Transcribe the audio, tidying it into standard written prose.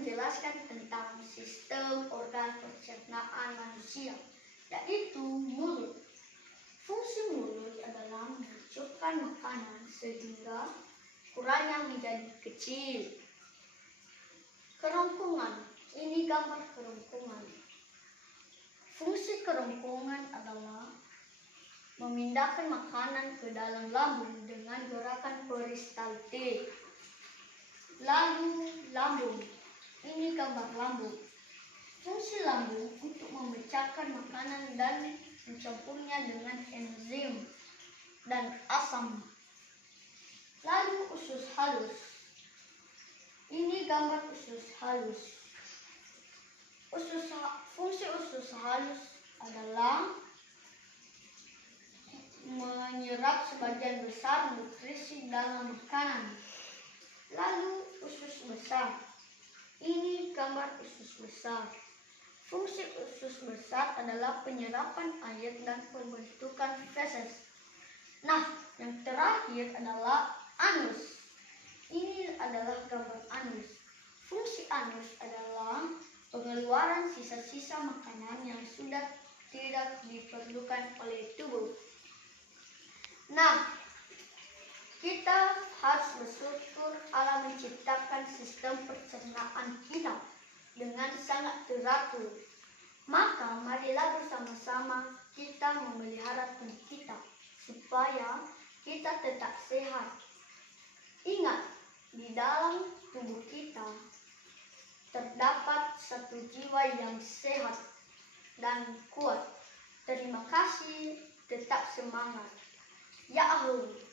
menjelaskan tentang sistem organ pencernaan manusia, yaitu mulut. Fungsi mulut adalah mencukupkan makanan sehingga ukurannya menjadi kecil. Kerongkongan, ini gambar kerongkongan. Fungsi kerongkongan adalah memindahkan makanan ke dalam lambung dengan gerakan peristaltik. Lalu lambung, ini gambar lambung. Fungsi lambung untuk memecahkan makanan dan mencampurnya dengan enzim dan asam. Lalu usus halus, ini gambar usus halus. Fungsi usus halus adalah menyerap sebagian besar nutrisi dalam makanan. Lalu usus besar, ini gambar usus besar. Fungsi usus besar adalah penyerapan air dan pembentukan feses. Nah, yang terakhir adalah anus. Ini adalah gambar anus. Fungsi anus adalah pengeluaran sisa-sisa makanan yang sudah tidak diperlukan oleh tubuh. Nah, kita harus bersyukur Allah menciptakan sistem pencernaan kita dengan sangat teratur. Maka marilah bersama-sama kita memelihara tubuh kita supaya kita tetap sehat. Ingat, di dalam tubuh kita terdapat satu jiwa yang sehat dan kuat. Terima kasih, tetap semangat. Yahoo!